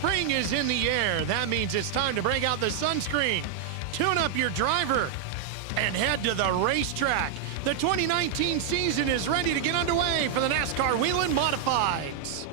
Spring is in the air. That means it's time to break out the sunscreen, tune up your driver, and head to the racetrack. The 2019 season is ready to get underway for the NASCAR Whelen Modifieds.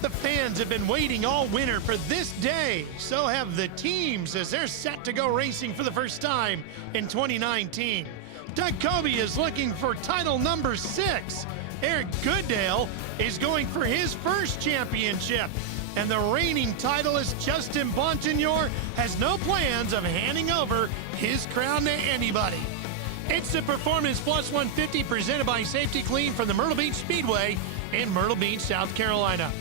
The fans have been waiting all winter for this day. So have the teams as they're set to go racing for the first time in 2019. Doug Coby is looking for title number 6. Eric Goodale is going for his first championship. And the reigning titleist Justin Bonsignore has no plans of handing over his crown to anybody. It's the Performance Plus 150 presented by Safety Clean from the Myrtle Beach Speedway in Myrtle Beach, South Carolina.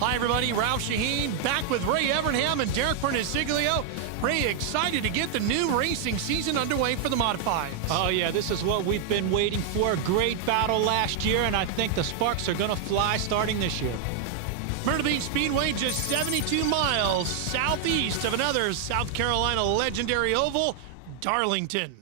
Hi everybody, Ralph Shaheen back with Ray Evernham and Derek Perniciglio. Ray, excited to get the new racing season underway for the Modifieds. Oh yeah, this is what we've been waiting for. Great battle last year, and I think the sparks are gonna fly starting this year. Myrtle Beach Speedway just 72 miles southeast of another South Carolina legendary oval, Darlington.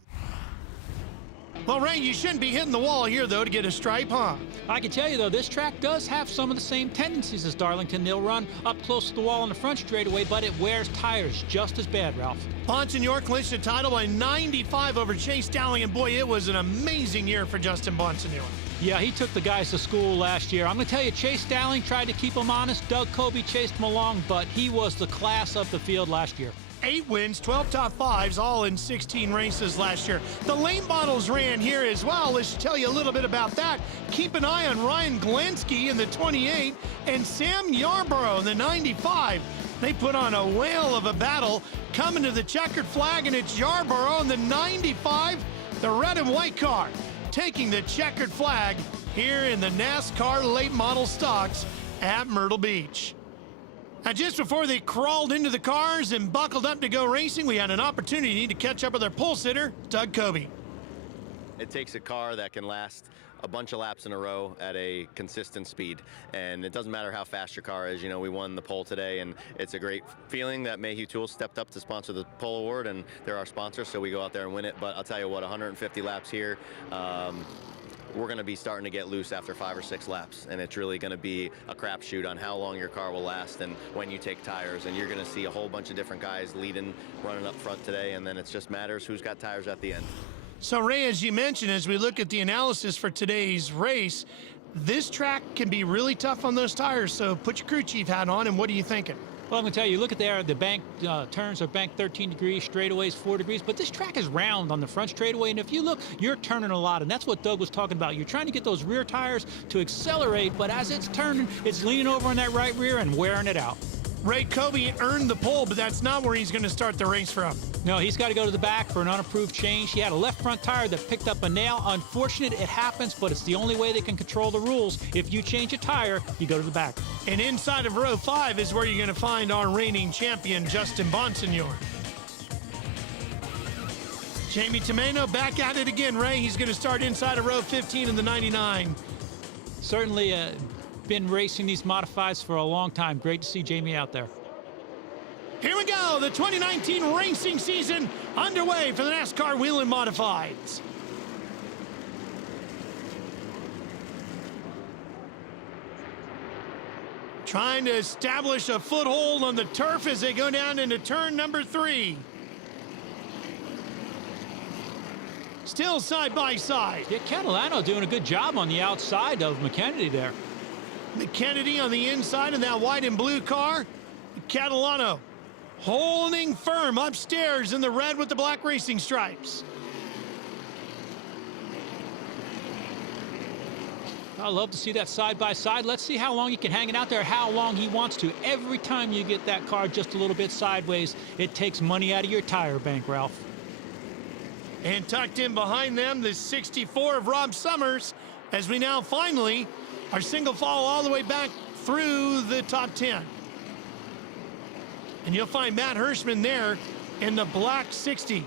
Well, Ray, you shouldn't be hitting the wall here, though, to get a stripe, huh? I can tell you, though, this track does have some of the same tendencies as Darlington. They'll run up close to the wall on the front straightaway, but it wears tires just as bad, Ralph. Bonsignore clinched the title by 95 over Chase Dowling, and boy, it was an amazing year for Justin Bonsignore. Yeah, he took the guys to school last year. I'm going to tell you, Chase Dowling tried to keep him honest. Doug Coby chased him along, but he was the class of the field last year. 8 wins, 12 top 5s, all in 16 races last year. The late models ran here as well. Let's tell you a little bit about that. Keep an eye on Ryan Glensky in the 28 and Sam Yarborough in the 95. They put on a whale of a battle coming to the checkered flag, and it's Yarborough in the 95, the red and white car, taking the checkered flag here in the NASCAR late model stocks at Myrtle Beach. Now, just before they crawled into the cars and buckled up to go racing, we had an opportunity to catch up with our pole sitter, Doug Coby. It takes a car that can last a bunch of laps in a row at a consistent speed, and it doesn't matter how fast your car is. You know, we won the pole today, and it's a great feeling that Mayhew Tools stepped up to sponsor the pole award, and they're our sponsor, so we go out there and win it. But I'll tell you what, 150 laps here, we're going to be starting to get loose after 5 or 6 laps, and it's really going to be a crapshoot on how long your car will last and when you take tires. And you're going to see a whole bunch of different guys leading, running up front today, and then it just matters who's got tires at the end. So, Ray, as you mentioned, as we look at the analysis for today's race, this track can be really tough on those tires, so put your crew chief hat on, and what are you thinking? Well, I'm going to tell you, look at there, the bank turns are banked 13 degrees, straightaways 4 degrees, but this track is round on the front straightaway, and if you look, you're turning a lot, and that's what Doug was talking about. You're trying to get those rear tires to accelerate, but as it's turning, it's leaning over on that right rear and wearing it out. Ray, Coby earned the pole, but that's not where he's going to start the race from. No, he's got to go to the back for an unapproved change. He had a left front tire that picked up a nail. Unfortunate, it happens, but it's the only way they can control the rules. If you change a tire, you go to the back. And inside of row 5 is where you're going to find our reigning champion, Justin Bonsignore. Jamie Tomeno back at it again, Ray. He's going to start inside of row 15 in the 99. Certainly been racing these modifieds for a long time. Great to see Jamie out there. Here we go, the 2019 racing season underway for the NASCAR Whelen Modifieds. Trying to establish a foothold on the turf as they go down into turn number 3. Still side by side. Yeah, Catalano doing a good job on the outside of McKennedy there. McKennedy on the inside of that white and blue car. Catalano holding firm upstairs in the red with the black racing stripes. I love to see that side by side. Let's see how long he can hang it out there, how long he wants to. Every time you get that car just a little bit sideways, it takes money out of your tire bank, Ralph. And tucked in behind them, the 64 of Rob Summers, as we now finally are single file all the way back through the top 10. And you'll find Matt Hirschman there in the black 60.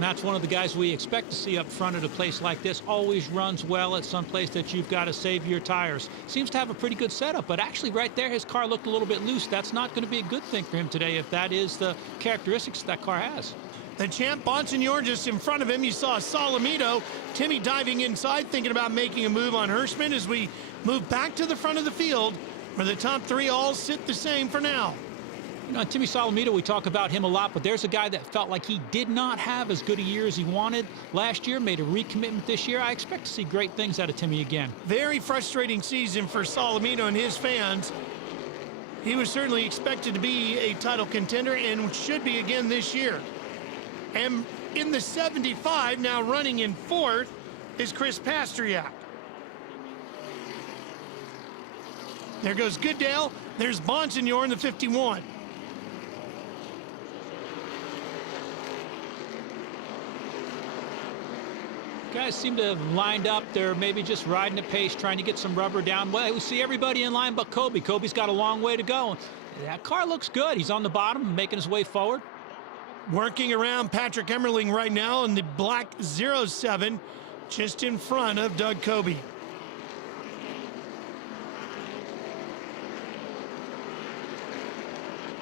Matt's one of the guys we expect to see up front at a place like this. Always runs well at some place that you've got to save your tires. Seems to have a pretty good setup, but actually right there his car looked a little bit loose. That's not going to be a good thing for him today if that is the characteristics that car has. The champ, Bonsignor, just in front of him. You saw Solomito. Timmy diving inside, thinking about making a move on Hirschman as we move back to the front of the field, where the top three all sit the same for now. You know, Timmy Solomito, we talk about him a lot, but there's a guy that felt like he did not have as good a year as he wanted last year, made a recommitment this year. I expect to see great things out of Timmy again. Very frustrating season for Solomito and his fans. He was certainly expected to be a title contender and should be again this year. And in the 75, now running in fourth, is Chris Pastriak. There goes Goodale. There's Bonsignor in the 51. Guys seem to have lined up. They're maybe just riding the pace, trying to get some rubber down. Well, we see everybody in line but Kobe. Kobe's got a long way to go. That car looks good. He's on the bottom, making his way forward. Working around Patrick Emmerling right now in the black 07, just in front of Doug Kobe.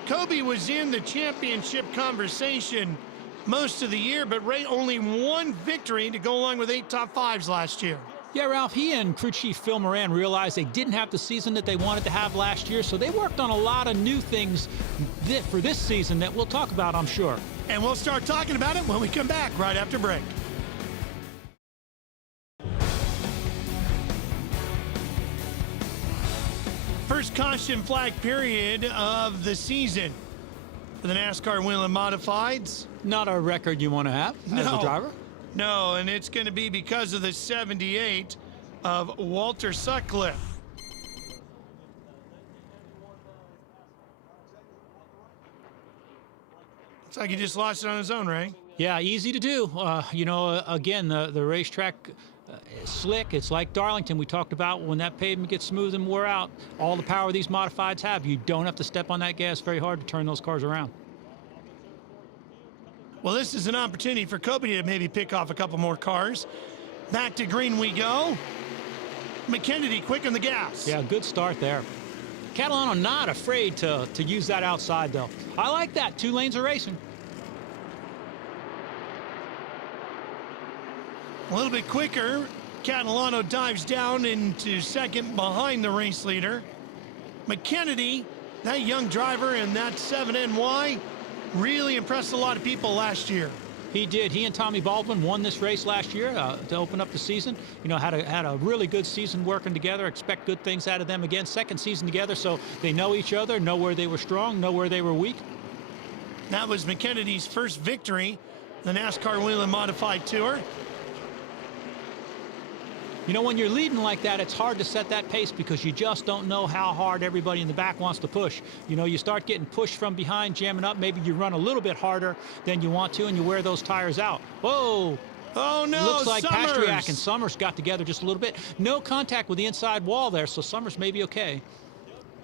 Kobe was in the championship conversation most of the year, but only one victory to go along with 8 top 5s last year. Yeah, Ralph, he and crew chief Phil Moran realized they didn't have the season that they wanted to have last year, so they worked on a lot of new things for this season that we'll talk about, I'm sure. And we'll start talking about it when we come back right after break. First caution flag period of the season for the NASCAR Whelen Modifieds. Not a record you want to have as a driver. No, and it's going to be because of the 78 of Walter Sutcliffe. Looks like he just lost it on his own, Ray. Yeah, easy to do. You know, again, the racetrack is slick. It's like Darlington. We talked about when that pavement gets smooth and wore out, all the power these modifieds have. You don't have to step on that gas very hard to turn those cars around. Well, this is an opportunity for Kobe to maybe pick off a couple more cars. Back to green we go. McKennedy quick on the gas. Yeah, good start there. Catalano not afraid to use that outside, though. I like that. 2 lanes of racing. A little bit quicker. Catalano dives down into second behind the race leader. McKennedy, that young driver in that 7NY, really impressed a lot of people last year. He did. He and Tommy Baldwin won this race last year to open up the season. You know, had a really good season working together. Expect good things out of them again. Second season together, so they know each other, know where they were strong, know where they were weak. That was McKennedy's first victory, the NASCAR Whelen Modified Tour. You know, when you're leading like that, it's hard to set that pace because you just don't know how hard everybody in the back wants to push. You know, you start getting pushed from behind, jamming up. Maybe you run a little bit harder than you want to, and you wear those tires out. Whoa. Oh, no, looks like Summers. Pastriak and Summers got together just a little bit. No contact with the inside wall there, so Summers may be okay.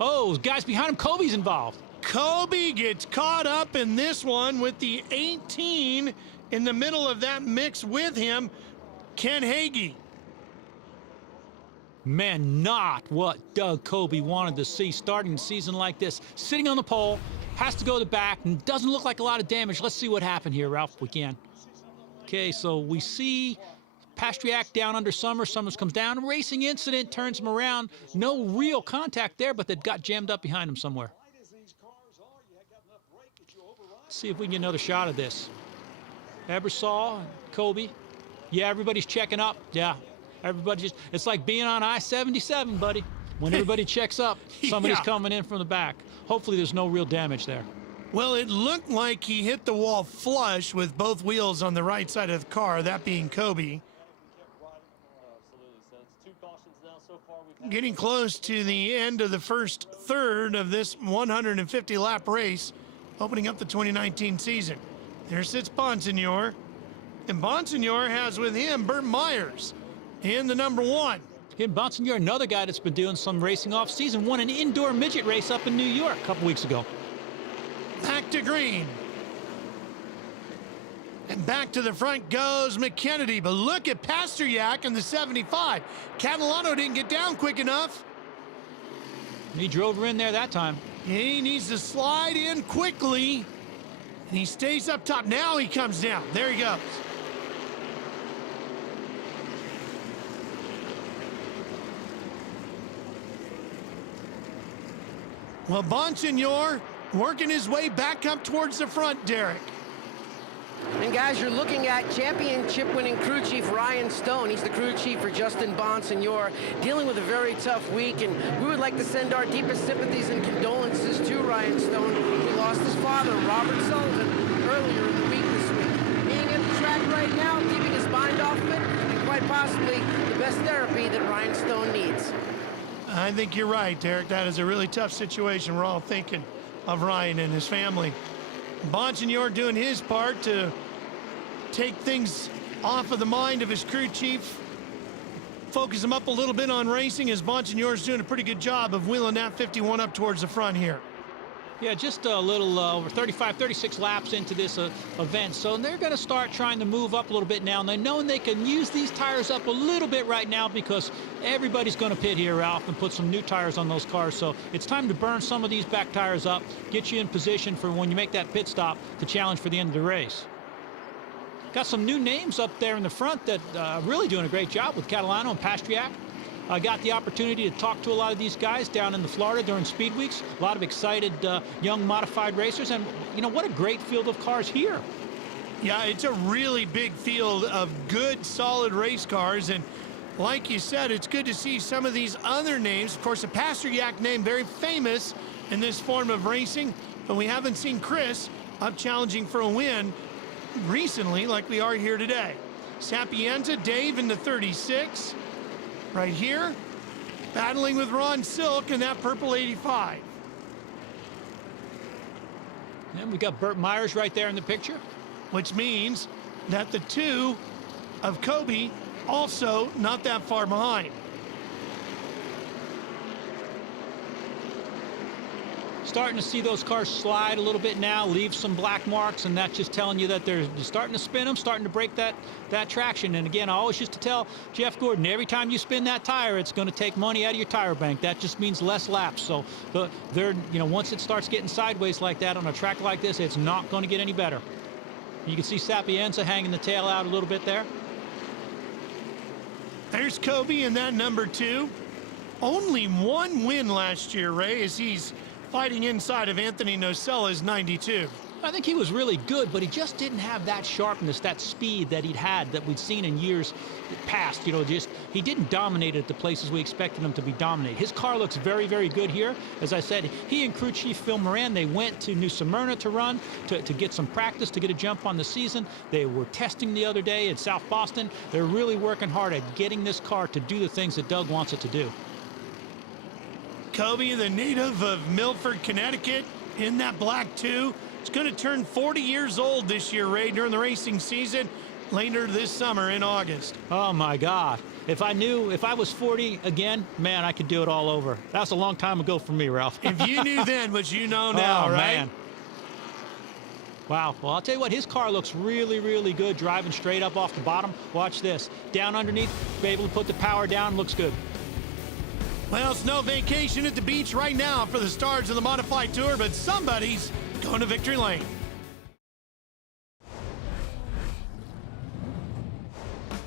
Oh, guys behind him, Kobe's involved. Kobe gets caught up in this one with the 18 in the middle of that mix with him, Ken Hagee. Man, not what Doug Kobe wanted to see starting a season like this. Sitting on the pole, has to go to the back, and doesn't look like a lot of damage. Let's see what happened here, Ralph, if we can. Okay, so we see Pastriak down under Summers. Summers comes down. Racing incident, turns him around. No real contact there, but they've got jammed up behind him somewhere. Let's see if we can get another shot of this. Ebersol, Kobe. Yeah, everybody's checking up. Yeah. Everybody just, it's like being on I-77, buddy. When everybody checks up, somebody's coming in from the back. Hopefully there's no real damage there. Well, it looked like he hit the wall flush with both wheels on the right side of the car, that being Kobe. Getting close to the end of the first third of this 150-lap race, opening up the 2019 season. There sits Bonsignor, and Bonsignor has with him Burt Myers in the number 1. Bonsignor, another guy that's been doing some racing off season, won an indoor midget race up in New York a couple weeks ago. Back to green. And back to the front goes McKennedy, but look at Pastriak in the 75. Catalano didn't get down quick enough. He drove her in there that time. He needs to slide in quickly. And he stays up top. Now he comes down. There he goes. Well, Bonsignor working his way back up towards the front, Derek. And guys, you're looking at championship-winning crew chief Ryan Stone. He's the crew chief for Justin Bonsignor, dealing with a very tough week, and we would like to send our deepest sympathies and condolences to Ryan Stone, who lost his father, Robert Sullivan, earlier in the week this week. Being at the track right now, keeping his mind off of it, and quite possibly the best therapy that Ryan Stone needs. I think you're right, Derek. That is a really tough situation. We're all thinking of Ryan and his family. Bonsignor doing his part to take things off of the mind of his crew chief, focus him up a little bit on racing, as Bonsignor's doing a pretty good job of wheeling that 51 up towards the front here. Yeah, just a little over 35, 36 laps into this event. So they're going to start trying to move up a little bit now. And they're knowing they can use these tires up a little bit right now because everybody's going to pit here, Ralph, and put some new tires on those cars. So it's time to burn some of these back tires up, get you in position for when you make that pit stop to challenge for the end of the race. Got some new names up there in the front that are really doing a great job with Catalano and Pastriak. I got the opportunity to talk to a lot of these guys down in the Florida during Speed Weeks. A lot of excited young modified racers, and you know what a great field of cars here. Yeah, it's a really big field of good, solid race cars, and like you said, it's good to see some of these other names. Of course, the Pastriak name, very famous in this form of racing, but we haven't seen Chris up challenging for a win recently like we are here today. Sapienza, Dave in the 36. Right here, battling with Ron Silk in that purple 85. And we got Burt Myers right there in the picture. Which means that the two of Kobe also not that far behind. Starting to see those cars slide a little bit now, leave some black marks, and that's just telling you that they're starting to spin them, starting to break that traction. And again, I always used to tell Jeff Gordon, every time you spin that tire, it's going to take money out of your tire bank. That just means less laps. So they're, you know, once it starts getting sideways like that on a track like this, it's not going to get any better. You can see Sapienza hanging the tail out a little bit there. There's Kobe in that number 2. Only one win last year, Ray, as he's fighting inside of Anthony Nocella's 92. I think he was really good, but he just didn't have that sharpness, that speed that he'd had that we'd seen in years past. You know, just he didn't dominate at the places we expected him to be dominated. His car looks very, very good here. As I said, he and crew chief Phil Moran, they went to New Smyrna to run, to get some practice, to get a jump on the season. They were testing the other day at South Boston. They're really working hard at getting this car to do the things that Doug wants it to do. Kobe, the native of Milford, Connecticut, in that black 2. It's going to turn 40 years old this year, Ray, during the racing season, later this summer in August. Oh, my God. If I was 40 again, man, I could do it all over. That's a long time ago for me, Ralph. If you knew then what you know now, oh, right? Man. Wow. Well, I'll tell you what, his car looks really, really good driving straight up off the bottom. Watch this. Down underneath, be able to put the power down, looks good. Well, it's no vacation at the beach right now for the stars of the Modified Tour, but somebody's going to victory lane.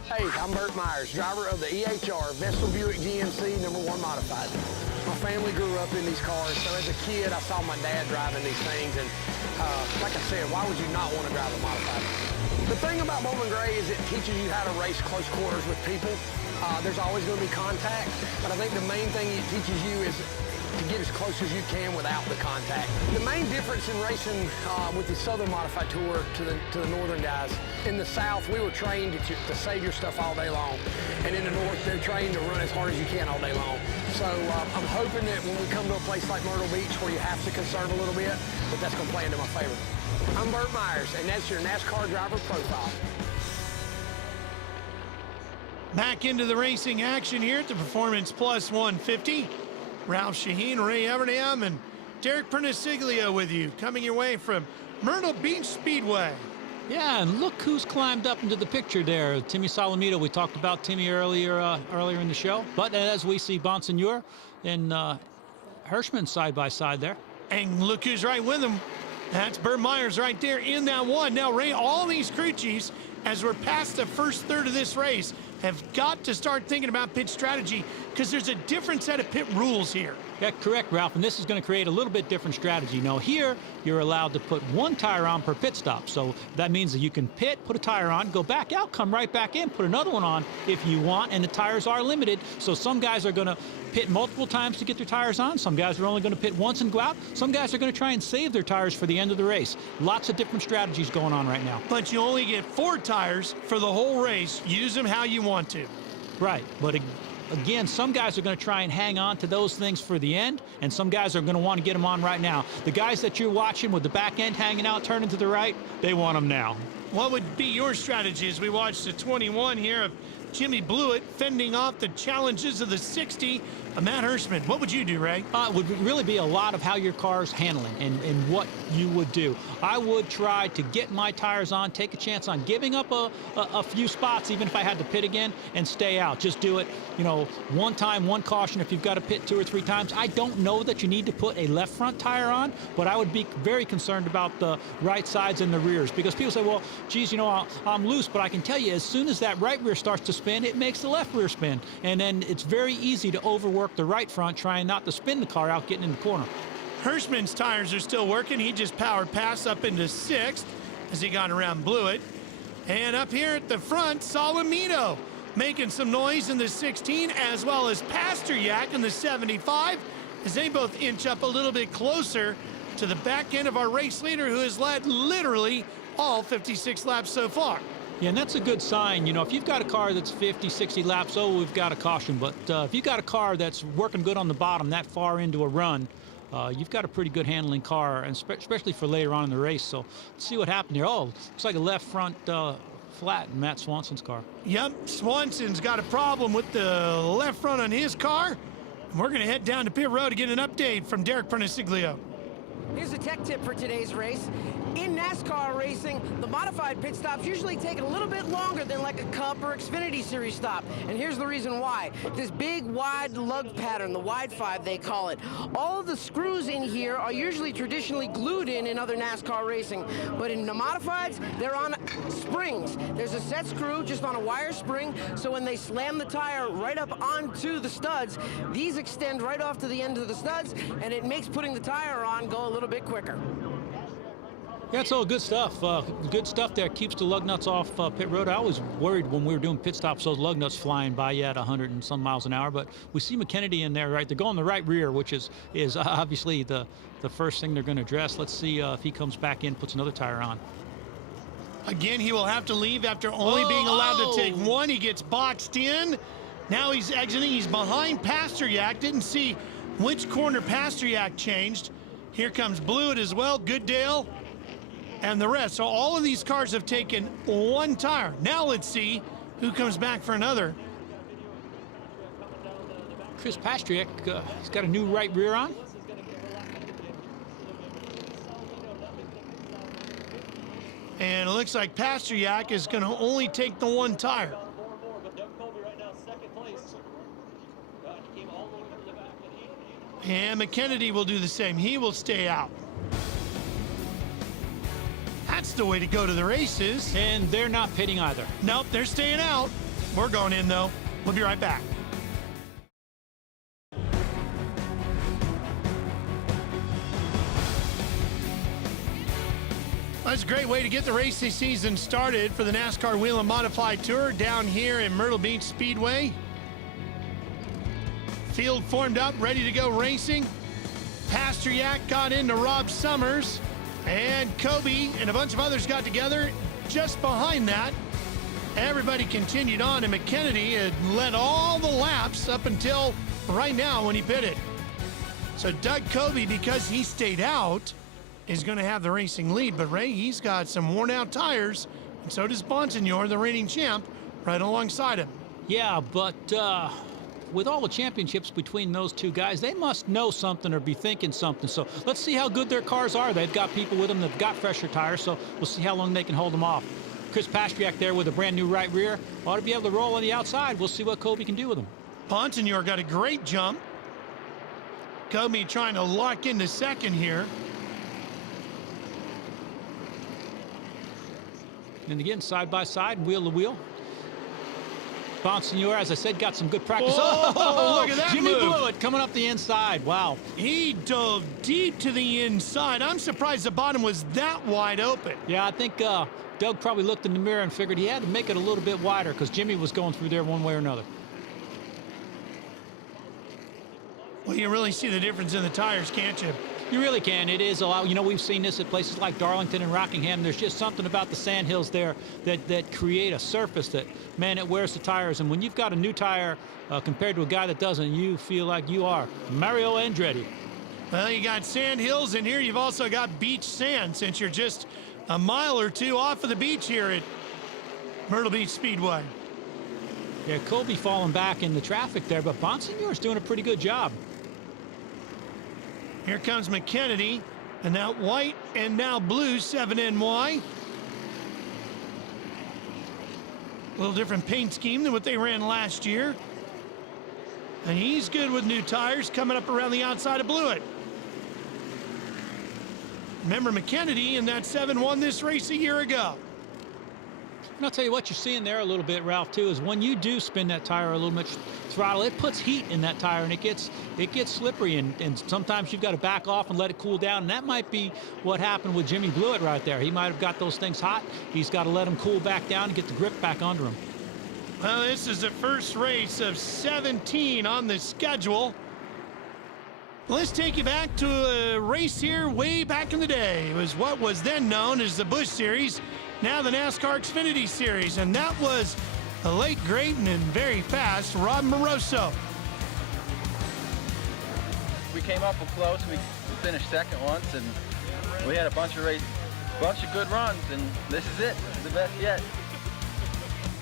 Hey, I'm Burt Myers, driver of the EHR Vessel Buick GMC #1 Modified. My family grew up in these cars, so as a kid I saw my dad driving these things, and like I said, why would you not want to drive a Modified? The thing about Bowman Gray is it teaches you how to race close quarters with people. There's always going to be contact, but I think the main thing it teaches you is to get as close as you can without the contact. The main difference in racing with the Southern Modified Tour to the Northern guys, in the South we were trained to save your stuff all day long, and in the North they're trained to run as hard as you can all day long. So I'm hoping that when we come to a place like Myrtle Beach where you have to conserve a little bit, that's going to play into my favor. I'm Burt Myers, and that's your NASCAR driver profile. Back into the racing action here at the Performance Plus 150. Ralph Shaheen, Ray Everdam, and Derek Perniciglio with you, coming your way from Myrtle Beach Speedway. Yeah, and look who's climbed up into the picture there. Timmy Solomito. We talked about Timmy earlier in the show. But as we see Bonsignor and Hirschman side by side there. And look who's right with him. That's Burt Myers right there in that one. Now, Ray, all these crew chiefs, as we're past the first third of this race, have got to start thinking about pit strategy because there's a different set of pit rules here. Yeah, correct, Ralph, and this is going to create a little bit different strategy. Now, here, you're allowed to put one tire on per pit stop, so that means that you can pit, put a tire on, go back out, come right back in, put another one on if you want, and the tires are limited, so some guys are going to pit multiple times to get their tires on. Some guys are only going to pit once and go out. Some guys are going to try and save their tires for the end of the race. Lots of different strategies going on right now. But you only get 4 tires for the whole race. Use them how you want to. Right, but again, some guys are going to try and hang on to those things for the end, and some guys are going to want to get them on right now. The guys that you're watching with the back end hanging out, turning to the right, they want them now. What would be your strategy as we watch the 21 here of Jimmy Blewett fending off the challenges of the 60 of Matt Hirschman? What would you do, Ray? It would really be a lot of how your car's handling and what you would do. I would try to get my tires on, take a chance on giving up a few spots, even if I had to pit again, and stay out. Just do it, you know, one time, one caution if you've got to pit 2 or 3 times. I don't know that you need to put a left front tire on, but I would be very concerned about the right sides and the rears, because people say, well, geez, you know, I'm loose, but I can tell you, as soon as that right rear starts to spin, it makes the left rear spin, and then it's very easy to overwork the right front, trying not to spin the car out, getting in the corner. Hirschman's tires are still working. He just powered past up into 6th as he got around Blewett. And up here at the front, Solomito making some noise in the 16, as well as Pasteryak in the 75, as they both inch up a little bit closer to the back end of our race leader, who has led literally all 56 laps so far. Yeah, and that's a good sign. You know, if you've got a car that's 50, 60 laps, oh, we've got a caution. But if you've got a car that's working good on the bottom that far into a run, you've got a pretty good handling car, and especially for later on in the race. So let's see what happened here. Oh, looks like a left front flat in Matt Swanson's car. Yep, Swanson's got a problem with the left front on his car. And we're going to head down to pit road to get an update from Derek Perniciglio. Here's a tech tip for today's race. In NASCAR racing, the modified pit stops usually take a little bit longer than like a Cup or Xfinity Series stop. And here's the reason why. This big, wide lug pattern, the wide 5 they call it. All of the screws in here are usually traditionally glued in other NASCAR racing. But in the modifieds, they're on springs. There's a set screw just on a wire spring, so when they slam the tire right up onto the studs, these extend right off to the end of the studs, and it makes putting the tire on go a little bit quicker. Yeah, it's all good stuff. Good stuff there. Keeps the lug nuts off pit road. I was worried when we were doing pit stops, those lug nuts flying by you at 100 and some miles an hour. But we see McKennedy in there, right? They're going the right rear, which is obviously the first thing they're going to address. Let's see if he comes back in, puts another tire on. Again, he will have to leave after only being allowed to take 1. He gets boxed in. Now he's exiting. He's behind Pasteryak. Didn't see which corner Pasteryak changed. Here comes Blewett as well. Goodale. And the rest. So all of these cars have taken 1 tire. Now let's see who comes back for another. Chris Pasteryak, he's got a new right rear on. And it looks like Pasteryak is going to only take the 1 tire. And McKennedy will do the same. He will stay out. That's the way to go to the races. And they're not pitting either. Nope, they're staying out. We're going in, though. We'll be right back. That's a great way to get the racing season started for the NASCAR Whelen Modified Tour down here in Myrtle Beach Speedway. Field formed up, ready to go racing. Pasteryak got into Rob Summers. And Kobe and a bunch of others got together just behind that. Everybody continued on, and McKennedy had led all the laps up until right now when he pitted. So Doug Kobe, because he stayed out, is going to have the racing lead. But Ray, he's got some worn out tires, and so does Bonsignor, the reigning champ, right alongside him. Yeah, but with all the championships between those two guys, they must know something or be thinking something. So let's see how good their cars are. They've got people with them that have got fresher tires, so we'll see how long they can hold them off. Chris Pasteryak there with a brand new right rear. Ought to be able to roll on the outside. We'll see what Kobe can do with them. Bonsignor got a great jump. Kobe trying to lock into second here. And again, side by side, wheel to wheel. Bonsignore, as I said, got some good practice. Oh, look at that Jimmy move. Blewett coming up the inside. Wow. He dove deep to the inside. I'm surprised the bottom was that wide open. Yeah, I think Doug probably looked in the mirror and figured he had to make it a little bit wider because Jimmy was going through there one way or another. Well, you really see the difference in the tires, can't you? You really can. It is a lot. You know, we've seen this at places like Darlington and Rockingham. There's just something about the sand hills there that create a surface that, man, it wears the tires. And when you've got a new tire compared to a guy that doesn't, you feel like you are Mario Andretti. Well, you got sand hills, and here you've also got beach sand, since you're just a mile or two off of the beach here at Myrtle Beach Speedway. Yeah, Colby falling back in the traffic there, but Bonsignore's doing a pretty good job. Here comes McKennedy, and now white and now blue 7NY. A little different paint scheme than what they ran last year. And he's good with new tires coming up around the outside of Blewett. Remember McKennedy in that 7 won this race a year ago. And I'll tell you what you're seeing there a little bit, Ralph, too, is when you do spin that tire a little bit throttle, it puts heat in that tire and it gets slippery, and sometimes you've got to back off and let it cool down. And that might be what happened with Jimmy Blewett right there. He might have got those things hot. He's got to let them cool back down and get the grip back under him. Well, this is the first race of 17 on the schedule. Let's take you back to a race here way back in the day. It was what was then known as the Busch Series, now the NASCAR Xfinity Series, and that was the late, great, and very fast Rob Moroso. We came up close. We finished second once, and we had a bunch of good runs, and this is it. This is the best yet.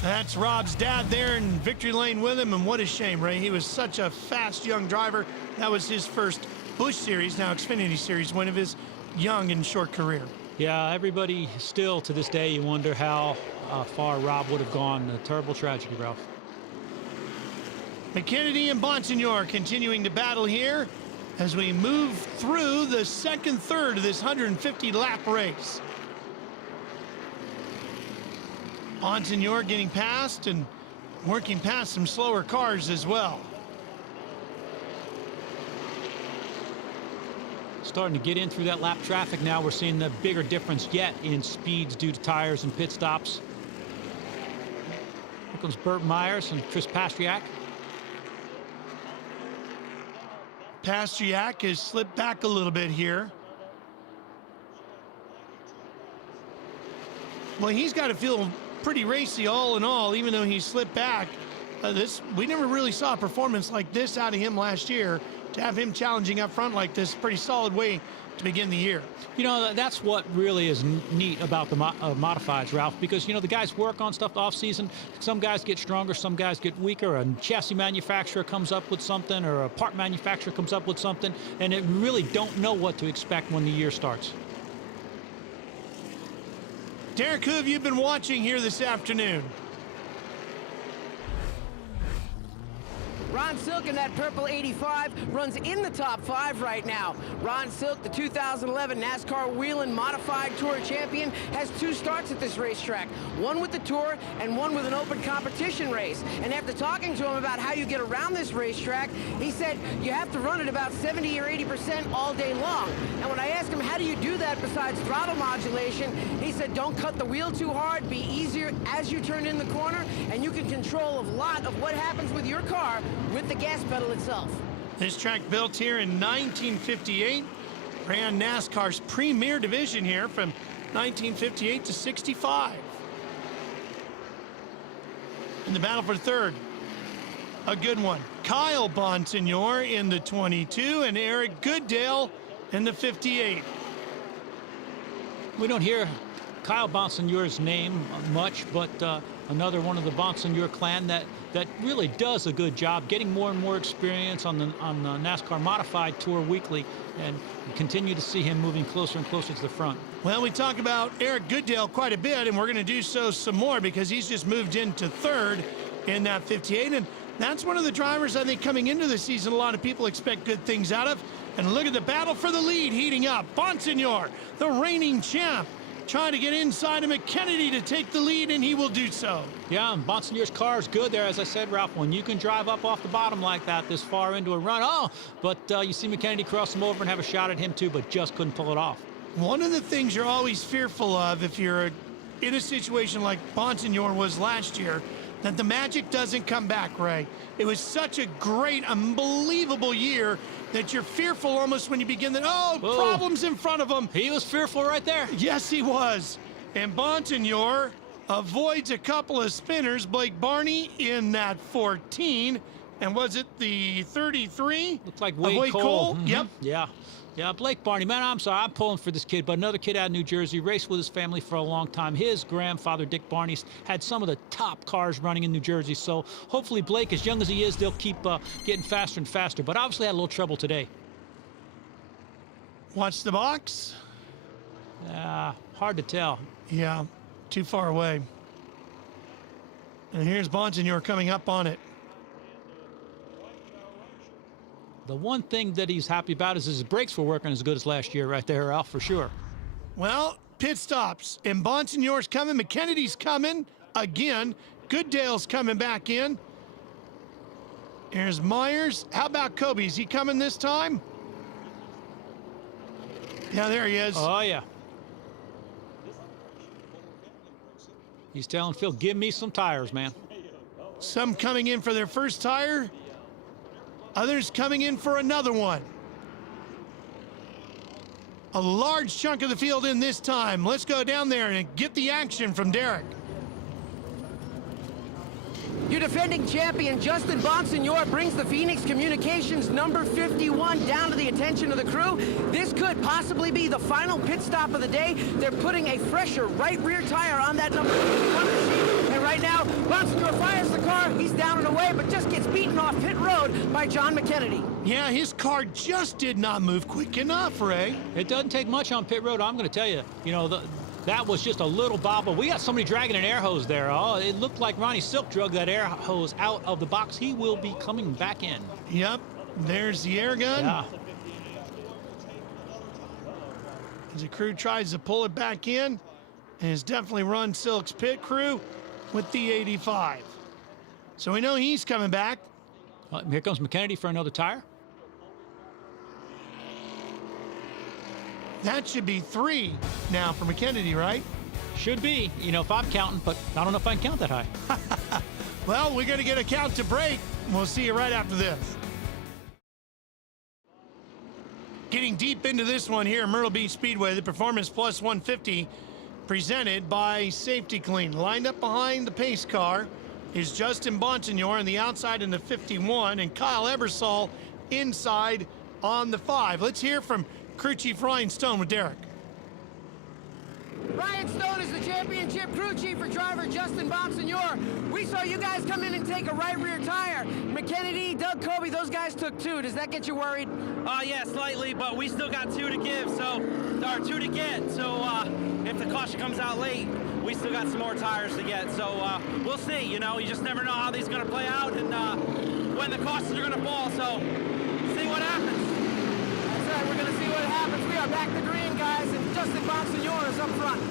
That's Rob's dad there in victory lane with him, and what a shame, Ray. He was such a fast young driver. That was his first Busch Series, now Xfinity Series, win of his young and short career. Yeah, everybody still to this day, you wonder how far Rob would have gone. A terrible tragedy, Ralph. McKennedy and Bonsignore continuing to battle here as we move through the second third of this 150-lap race. Bonsignore getting past and working past some slower cars as well. Starting to get in through that lap traffic now. We're seeing the bigger difference yet in speeds due to tires and pit stops. Here comes Burt Myers and Chris Pastriak. Pastriak has slipped back a little bit here. Well, he's got to feel pretty racy all in all, even though he slipped back. We never really saw a performance like this out of him last year. To have him challenging up front like this, pretty solid way to begin the year. You know, that's what really is neat about the modifieds, Ralph, because, you know, the guys work on stuff off season. Some guys get stronger, some guys get weaker. A chassis manufacturer comes up with something, or a part manufacturer comes up with something, and it really don't know what to expect when the year starts. Derek, who have you been watching here this afternoon? Ron Silk in that purple 85 runs in the top 5 right now. Ron Silk, the 2011 NASCAR Whelen Modified Tour champion, has 2 starts at this racetrack, one with the Tour and one with an open competition race. And after talking to him about how you get around this racetrack, he said you have to run at about 70 or 80% all day long. And when I asked him, how do you do that besides throttle modulation, he said, don't cut the wheel too hard, be easier as you turn in the corner, and you can control a lot of what happens with your car with the gas pedal itself. This track built here in 1958, ran NASCAR's premier division here from 1958 to 65. In the battle for third, a good one. Kyle Bonsignore in the 22 and Eric Goodale in the 58. We don't hear Kyle Bonsignore's name much, but another one of the Bonsignore clan that really does a good job getting more and more experience on the NASCAR Modified Tour weekly, and continue to see him moving closer and closer to the front. Well, we talk about Eric Goodale quite a bit, and we're going to do so some more because he's just moved into third in that 58, and that's one of the drivers I think coming into the season a lot of people expect good things out of. And look at the battle for the lead heating up. Bonsignore, the reigning champ, trying to get inside of McKennedy to take the lead, and he will do so. Yeah, and Bonsignore's car is good there, as I said, Ralph. When you can drive up off the bottom like that this far into a run, but you see McKennedy cross him over and have a shot at him too, but just couldn't pull it off. One of the things you're always fearful of if you're in a situation like Bonsignore was last year, that the magic doesn't come back, Ray. It was such a great, unbelievable year that you're fearful almost when you begin that, problems in front of him. He was fearful right there. Yes, he was. And Bonsignore avoids a couple of spinners. Blake Barney in that 14. And was it the 33? Looked like Wade Cole. Yep. Yeah, Blake Barney, man, I'm sorry, I'm pulling for this kid, but another kid out of New Jersey, raced with his family for a long time. His grandfather, Dick Barney, had some of the top cars running in New Jersey, so hopefully Blake, as young as he is, they'll keep getting faster and faster, but obviously had a little trouble today. Watch the box. Hard to tell. Yeah, too far away. And here's Bonsignore coming up on it. The one thing that he's happy about is his brakes were working as good as last year right there, Ralph, for sure. Well, pit stops, and Bonsignore's coming. McKennedy's coming again. Gooddale's coming back in. Here's Myers. How about Kobe? Is he coming this time? Yeah, there he is. Oh, yeah. He's telling Phil, give me some tires, man. Some coming in for their first tire. Others coming in for another one. A large chunk of the field in this time. Let's go down there and get the action from Derek. Your defending champion, Justin Bonsignore, brings the Phoenix Communications number 51 down to the attention of the crew. This could possibly be the final pit stop of the day. They're putting a fresher right rear tire on that number 51 machine. And right now, Bonsignore fires the car. He's down and away, but just gets beaten off pit road by John McKennedy. Yeah, his car just did not move quick enough, Ray. It doesn't take much on pit road, I'm going to tell you. You know, that was just a little bobble. We got somebody dragging an air hose there. Oh, it looked like Ronnie Silk drug that air hose out of the box. He will be coming back in. Yep, there's the air gun. Yeah. As the crew tries to pull it back in, and it's definitely Ron Silk's pit crew with the 85. So we know he's coming back. Here comes McKennedy for another tire. That should be 3 now for McKennedy, right? Should be, you know, if I'm counting, but I don't know if I can count that high. Well, we're going to get a count to break. We'll see you right after this. Getting deep into this one here at Myrtle Beach Speedway, the Performance Plus 150 presented by Safety Clean. Lined up behind the pace car is Justin Bonsignore on the outside in the 51 and Kyle Ebersol inside on the 5. Let's hear from Crew Chief Ryan Stone with Derek. Ryan Stone is the championship crew chief for driver Justin Bonsignore. We saw you guys come in and take a right rear tire. McKennedy, Doug Kobe, those guys took 2. Does that get you worried? Yeah, slightly, but we still got 2 to give, or 2 to get. So if the caution comes out late, we still got some more tires to get. So we'll see, you know, you just never know how these are going to play out and when the cautions are going to fall. So see what happens. We're going to see what happens. We are back to green, guys, and Justin Bonsignore is up front.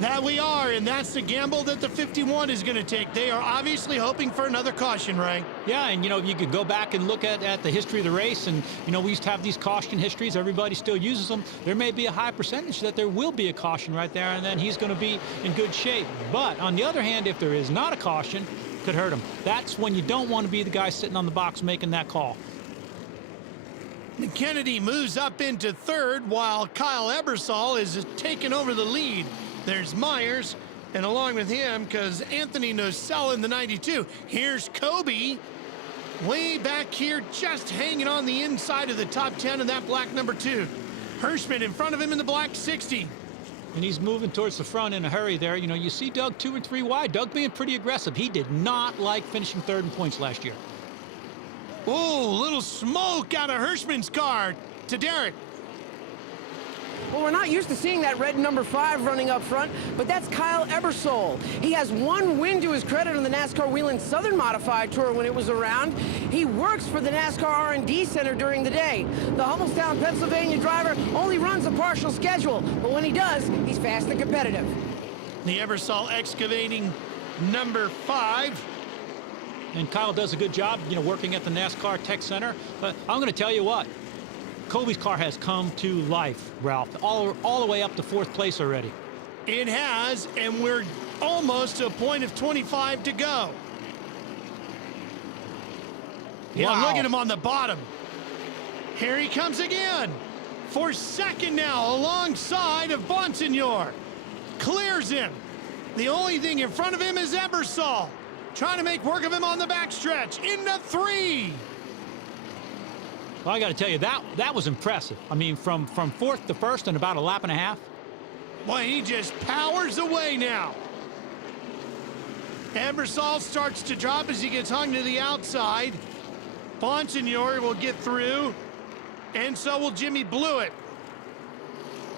That we are, and that's the gamble that the 51 is going to take. They are obviously hoping for another caution, Ray. Yeah, and, you know, you could go back and look at the history of the race, and, you know, we used to have these caution histories. Everybody still uses them. There may be a high percentage that there will be a caution right there, and then he's going to be in good shape. But, on the other hand, if there is not a caution, it could hurt him. That's when you don't want to be the guy sitting on the box making that call. McKennedy moves up into 3rd while Kyle Ebersol is taking over the lead. There's Myers, and along with him, because Anthony Nocella in the 92. Here's Kobe, way back here, just hanging on the inside of the top 10 in that black number 2. Hirschman in front of him in the black 60. And he's moving towards the front in a hurry there. You know, you see Doug 2 and 3 wide. Doug being pretty aggressive. He did not like finishing 3rd in points last year. Oh, little smoke out of Hirschman's car to Derek. Well, we're not used to seeing that red number 5 running up front, but that's Kyle Ebersol. He has one win to his credit on the NASCAR Whelen Southern Modified Tour when it was around. He works for the NASCAR R&D Center during the day. The Hubbardston, Pennsylvania driver only runs a partial schedule, but when he does, he's fast and competitive. The Ebersol Excavating number 5. And Kyle does a good job, working at the NASCAR Tech Center. But I'm going to tell you what, Kobe's car has come to life, Ralph, all the way up to 4th place already. It has, and we're almost to a point of 25 to go. Yeah, Wow. look at him on the bottom. Here he comes again. For second now, alongside of Bonsignor. Clears him. The only thing in front of him is Ebersol. Trying to make work of him on the backstretch. Into 3. Well, I got to tell you, that was impressive. I mean, from 4th to 1st in about a lap and a half. Boy, he just powers away now. Ebersol starts to drop as he gets hung to the outside. Bonsignor will get through, and so will Jimmy Blewett.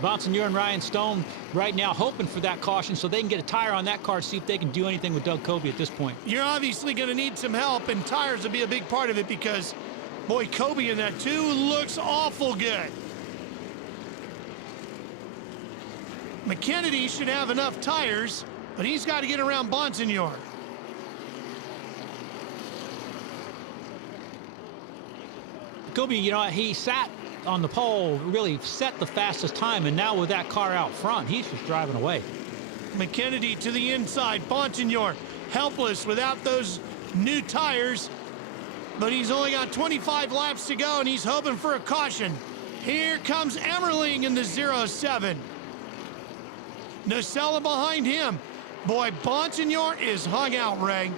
Bonsignor and Ryan Stone right now hoping for that caution so they can get a tire on that car, see if they can do anything with Doug Kobe at this point. You're obviously going to need some help, and tires will be a big part of it because, boy, Kobe in that too looks awful good. McKennedy should have enough tires, but he's got to get around Bonsignor. Kobe, he sat on the pole, really set the fastest time, and now with that car out front, he's just driving away. McKennedy to the inside. Bonsignor helpless without those new tires, but he's only got 25 laps to go, and he's hoping for a caution. Here comes Emmerling in the 07. Nocella behind him. Boy, Bonsignor is hung out, Ray.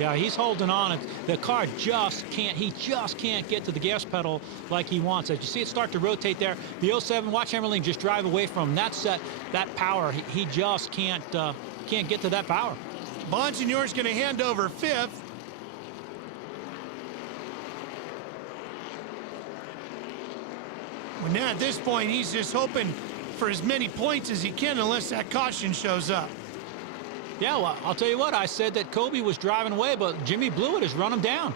Yeah, he's holding on. The car he just can't get to the gas pedal like he wants. As you see it start to rotate there, the 07, watch Emmerling just drive away from him. That power, he just can't get to that power. Bonsignor's going to hand over 5th. Well, now at this point, he's just hoping for as many points as he can unless that caution shows up. Yeah, well, I'll tell you what, I said that Kobe was driving away, but Jimmy Blewett has run him down.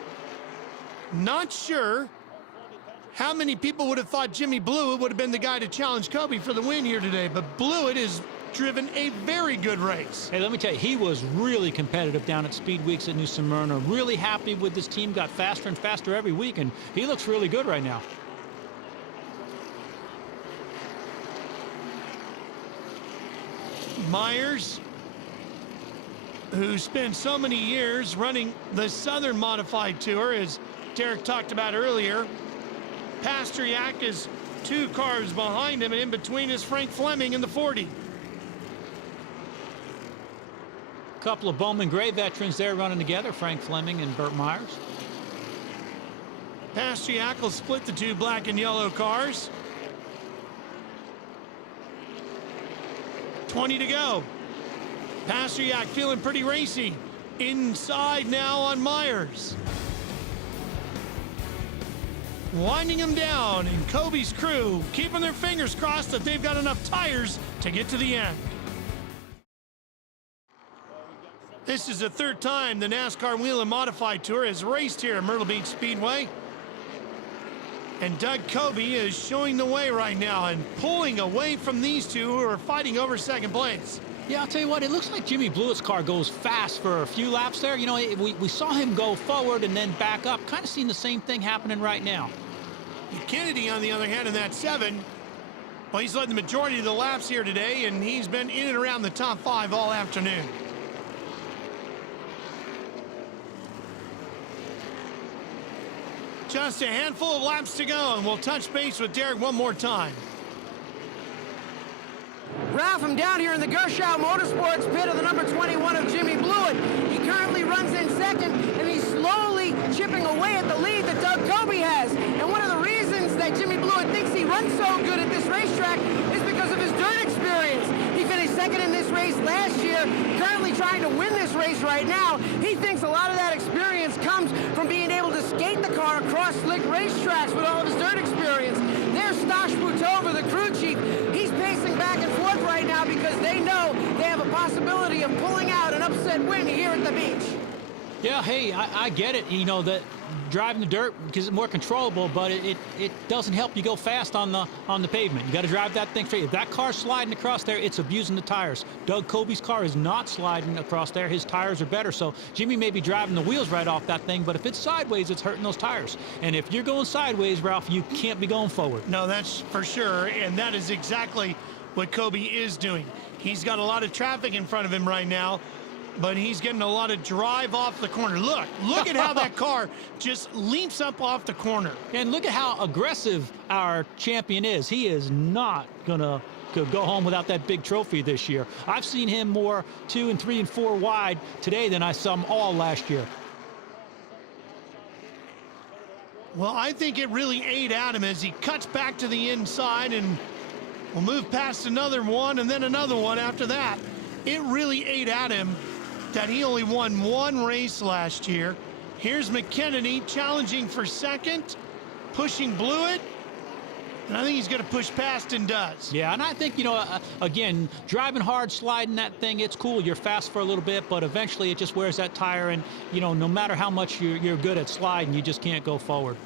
Not sure how many people would have thought Jimmy Blewett would have been the guy to challenge Kobe for the win here today, but Blewett has driven a very good race. Hey, let me tell you, he was really competitive down at Speed Weeks at New Smyrna. Really happy with this team, got faster and faster every week, and he looks really good right now. Myers, who spent so many years running the Southern Modified Tour, as Derek talked about earlier. Pasteryak is 2 cars behind him, and in between is Frank Fleming in the 40. A couple of Bowman Gray veterans there running together, Frank Fleming and Burt Myers. Pasteryak will split the 2 black and yellow cars. 20 to go. Pasteryak feeling pretty racy. Inside now on Myers. Winding him down, and Kobe's crew keeping their fingers crossed that they've got enough tires to get to the end. This is the 3rd time the NASCAR Whelen Modified Tour has raced here at Myrtle Beach Speedway. And Doug Kobe is showing the way right now and pulling away from these 2 who are fighting over 2nd place. Yeah, I'll tell you what, it looks like Jimmy Blewett's car goes fast for a few laps there. We saw him go forward and then back up. Kind of seeing the same thing happening right now. Kennedy, on the other hand, in that 7, well, he's led the majority of the laps here today, and he's been in and around the top 5 all afternoon. Just a handful of laps to go, and we'll touch base with Derek one more time. Ralph, I'm down here in the Gershow Motorsports pit of the number 21 of Jimmy Blewett. He currently runs in 2nd, and he's slowly chipping away at the lead that Doug Kobe has. And one of the reasons that Jimmy Blewett thinks he runs so good at this racetrack is because of his dirt experience. He finished 2nd in this race last year, currently trying to win this race right now. He thinks a lot of that experience comes from being able to skate the car across slick racetracks with all of his dirt experience. There's Stash Butova, the crew chief. He's they know they have a possibility of pulling out an upset win here at the beach. Yeah, hey, I get it. You know, that driving the dirt because it's more controllable, but it doesn't help you go fast on the pavement. You got to drive that thing straight. If that car's sliding across there, it's abusing the tires. Doug Kobe's car is not sliding across there. His tires are better. So Jimmy may be driving the wheels right off that thing, but if it's sideways, it's hurting those tires. And if you're going sideways, Ralph, you can't be going forward. No, that's for sure, and that is exactly what Kobe is doing. He's got a lot of traffic in front of him right now, but he's getting a lot of drive off the corner. Look at how that car just leaps up off the corner. And look at how aggressive our champion is. He is not gonna go home without that big trophy this year. I've seen him more 2 and 3 and 4 wide today than I saw him all last year. Well, I think it really ate at him as he cuts back to the inside and will move past another one and then another one after that. It really ate at him that he only won one race last year. Here's McKennedy challenging for second, pushing Blewett, and I think he's going to push past and does. Yeah, and I think, you know, again, driving hard, sliding that thing, it's cool. You're fast for a little bit, but eventually it just wears that tire, and, you know, no matter how much you're good at sliding, you just can't go forward.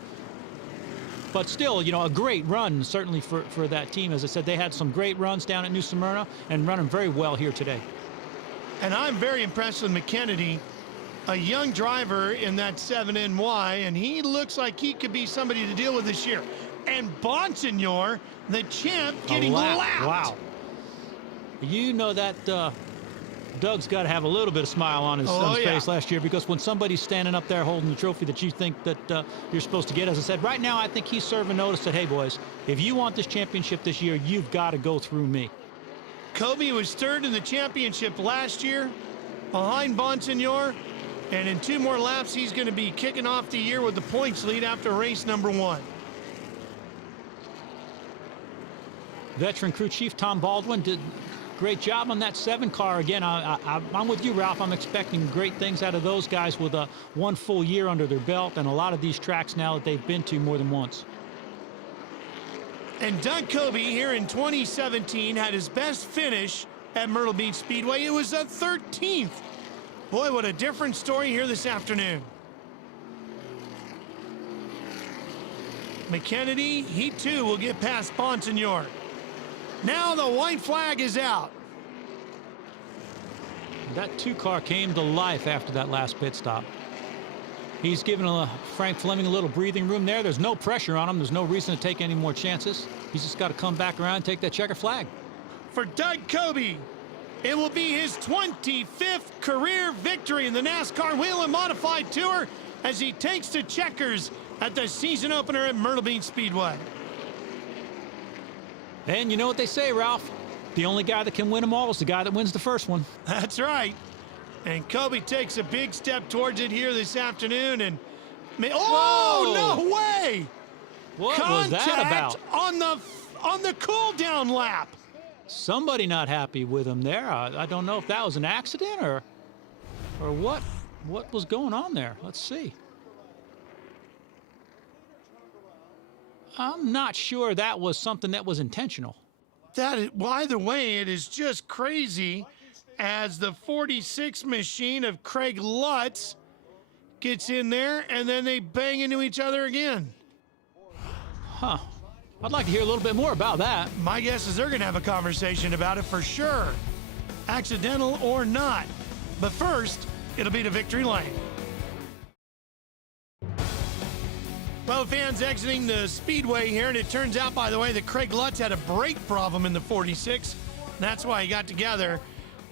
But still, you know, a great run, certainly for that team. As I said, they had some great runs down at New Smyrna and running very well here today. And I'm very impressed with McKennedy, a young driver in that 7NY, and he looks like he could be somebody to deal with this year. And Bonsignor, the champ, getting lapped. Wow. You know that Doug's got to have a little bit of smile on his face last year, because when somebody's standing up there holding the trophy that you think that you're supposed to get, as I said, right now I think he's serving notice that, hey, boys, if you want this championship this year, you've got to go through me. Kobe was third in the championship last year behind Bonsignor, and in 2 more laps he's going to be kicking off the year with the points lead after race number 1. Veteran crew chief Tom Baldwin did a great job on that 7 car. Again, I'm with you, Ralph. I'm expecting great things out of those guys with 1 full year under their belt and a lot of these tracks now that they've been to more than once. And Doug Kobe here in 2017 had his best finish at Myrtle Beach Speedway. It was a 13th. Boy, what a different story here this afternoon. McKennedy, he too will get past Bonsignor. Now the white flag is out. That 2 car came to life after that last pit stop. He's giving Frank Fleming a little breathing room there. There's no pressure on him. There's no reason to take any more chances. He's just got to come back around and take that checker flag. For Doug Kobe, it will be his 25th career victory in the NASCAR Whelen Modified Tour as he takes to checkers at the season opener at Myrtle Beach Speedway. And you know what they say, Ralph? The only guy that can win them all is the guy that wins the first one. That's right. And Kobe takes a big step towards it here this afternoon. And oh, no way! What Contact was that about? on the cool down lap. Somebody not happy with him there. I don't know if that was an accident or what was going on there. Let's see. I'm not sure that was something that was intentional. Well, either way, it is just crazy as the 46 machine of Craig Lutz gets in there, and then they bang into each other again. Huh. I'd like to hear a little bit more about that. My guess is they're going to have a conversation about it for sure, accidental or not. But first, it'll be to victory lane. Well, fans exiting the Speedway here, and it turns out, by the way, that Craig Lutz had a brake problem in the 46. That's why he got together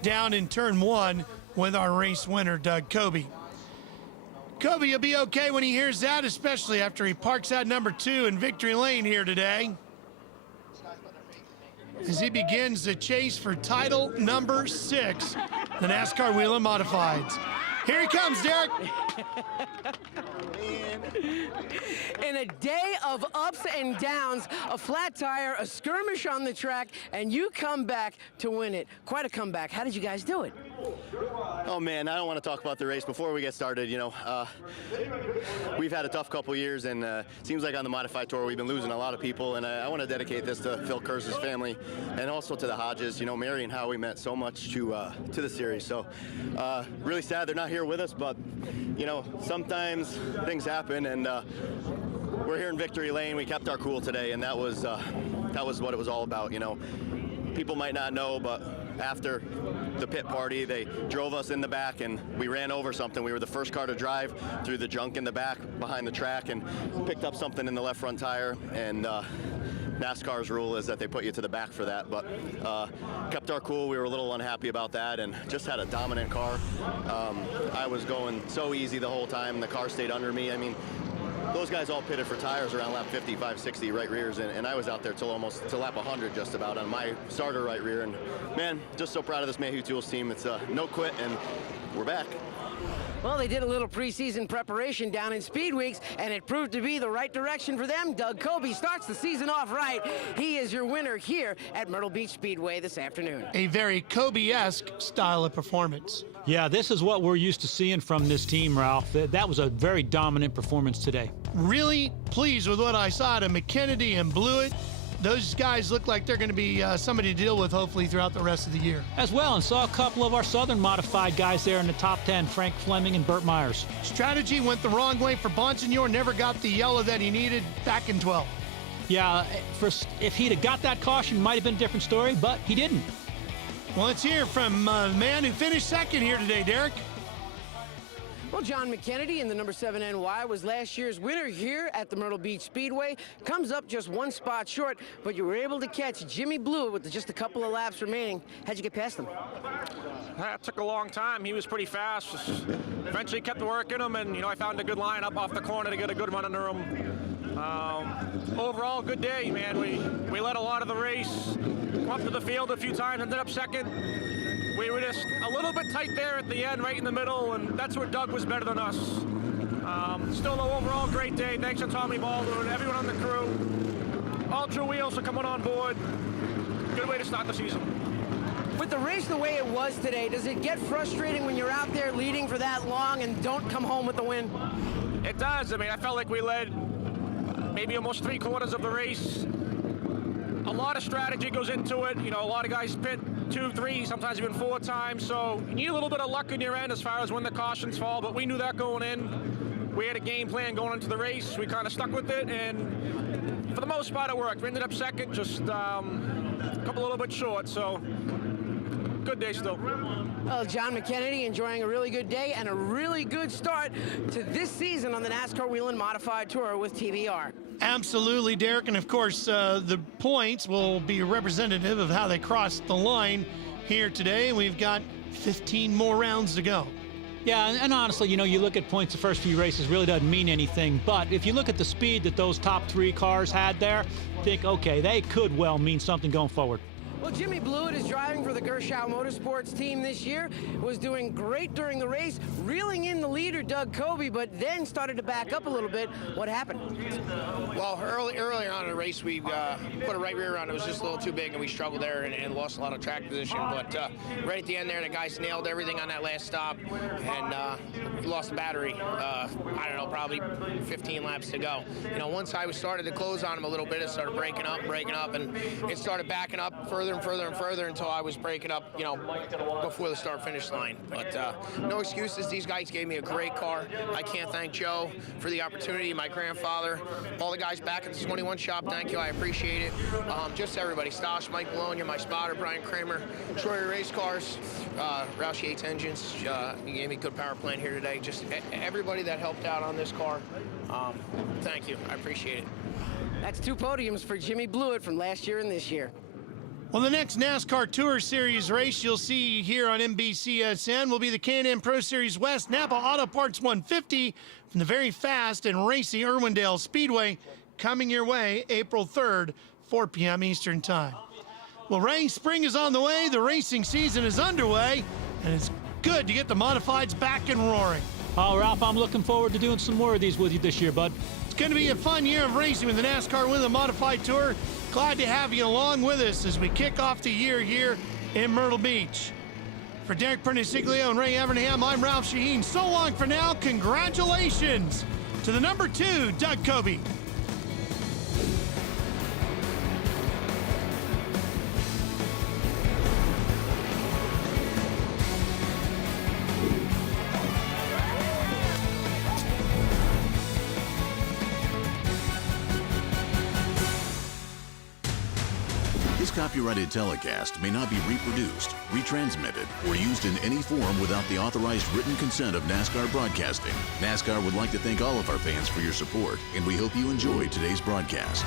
down in turn 1 with our race winner, Doug Kobe. Kobe will be okay when he hears that, especially after he parks out number 2 in victory lane here today, as he begins the chase for title number 6, the NASCAR Whelen Modifieds. Here he comes, Derek. In a day of ups and downs, a flat tire, a skirmish on the track, and you come back to win it. Quite a comeback. How did you guys do it? Oh man, I don't want to talk about the race before we get started. You know, we've had a tough couple years, and it seems like on the Modified Tour we've been losing a lot of people. And I want to dedicate this to Phil Kurtz's family, and also to the Hodges. You know, Mary and Howie meant so much to the series. So really sad they're not here with us, but you know, sometimes things happen, and we're here in Victory Lane. We kept our cool today, and that was what it was all about. You know, people might not know, but after the pit party, they drove us in the back and we ran over something. We were the first car to drive through the junk in the back behind the track and picked up something in the left front tire. And NASCAR's rule is that they put you to the back for that, but kept our cool. We were a little unhappy about that and just had a dominant car. I was going so easy the whole time. The car stayed under me. I mean, those guys all pitted for tires around lap 55, 60 right rears, and I was out there till almost to lap 100 just about on my starter right rear. And man, just so proud of this Mayhew Tools team. It's no quit, and we're back. Well, they did a little preseason preparation down in Speed Weeks, and it proved to be the right direction for them. Doug Kobe starts the season off right. He is your winner here at Myrtle Beach Speedway this afternoon. A very Kobe-esque style of performance. Yeah, this is what we're used to seeing from this team, Ralph. That was a very dominant performance today. Really pleased with what I saw to McKennedy and Blewett. Those guys look like they're going to be somebody to deal with, hopefully, throughout the rest of the year. As well, and saw a couple of our Southern modified guys there in the top 10, Frank Fleming and Burt Myers. Strategy went the wrong way for Bonsignor, never got the yellow that he needed back in 12. Yeah, if he'd have got that caution, might have been a different story, but he didn't. Well, let's hear from the man who finished second here today, Derek. Well, John McKennedy in the number 7 NY was last year's winner here at the Myrtle Beach Speedway. Comes up just one spot short, but you were able to catch Jimmy Blewett with just a couple of laps remaining. How'd you get past him? That took a long time. He was pretty fast. Eventually kept the work in him, and, you know, I found a good line up off the corner to get a good run under him. Overall, good day, man. We led a lot of the race. Come up to the field a few times, ended up second. We were just a little bit tight there at the end, right in the middle, and that's where Doug was better than us. Still an overall great day. Thanks to Tommy Baldwin, everyone on the crew. Ultra Wheels are coming on board. Good way to start the season. With the race the way it was today, does it get frustrating when you're out there leading for that long and don't come home with the win? It does. I mean, I felt like we led maybe almost 3/4 of the race. A lot of strategy goes into it. You know, a lot of guys pit 2, 3, sometimes even 4 times. So you need a little bit of luck in your end as far as when the cautions fall. But we knew that going in. We had a game plan going into the race. We kind of stuck with it, and for the most part, it worked. We ended up second, just a couple little bit short. So good day still. Well, John McKennedy enjoying a really good day and a really good start to this season on the NASCAR Whelen Modified Tour with TBR. Absolutely, Derek, and of course the points will be representative of how they crossed the line here today. We've got 15 more rounds to go. Yeah, and honestly, you know, you look at points the first few races, really doesn't mean anything. But if you look at the speed that those top 3 cars had there, think, okay, they could well mean something going forward. Well, Jimmy Blewett is driving for the Gershow Motorsports team this year. Was doing great during the race, reeling in the leader, Doug Kobe, but then started to back up a little bit. What happened? Well, earlier on in the race, we put a right rear on. It was just a little too big, and we struggled there and lost a lot of track position. But right at the end there, the guys nailed everything on that last stop, and we lost the battery. I don't know, probably 15 laps to go. You know, once I started to close on him a little bit, it started breaking up, and it started backing up further and further until I was breaking up, you know, before the start-finish line. But no excuses. These guys gave me a great car. I can't thank Joe for the opportunity, my grandfather, all the guys back at the 21 shop. Thank you. I appreciate it. Just everybody. Stosh, Mike Malone, you're my spotter, Brian Kramer, Troy Race Cars, Roush Yates Engines. You gave me a good power plant here today. Just everybody that helped out on this car. Thank you. I appreciate it. That's 2 podiums for Jimmy Blewett from last year and this year. Well, the next NASCAR Tour Series race you'll see here on NBCSN will be the K&N Pro Series West Napa Auto Parts 150 from the very fast and racy Irwindale Speedway, coming your way April 3rd, 4 p.m. Eastern Time. Well, Ray, spring is on the way, the racing season is underway, and it's good to get the modifieds back and roaring. Oh, Ralph, I'm looking forward to doing some more of these with you this year, bud. It's going to be a fun year of racing with the NASCAR Whelen Modified Tour. Glad to have you along with us as we kick off the year here in Myrtle Beach. For Derek Perniciglio and Ray Evernham, I'm Ralph Shaheen. So long for now. Congratulations to the number 2, Doug Kobe. This copyrighted telecast may not be reproduced, retransmitted, or used in any form without the authorized written consent of NASCAR Broadcasting. NASCAR would like to thank all of our fans for your support, and we hope you enjoyed today's broadcast.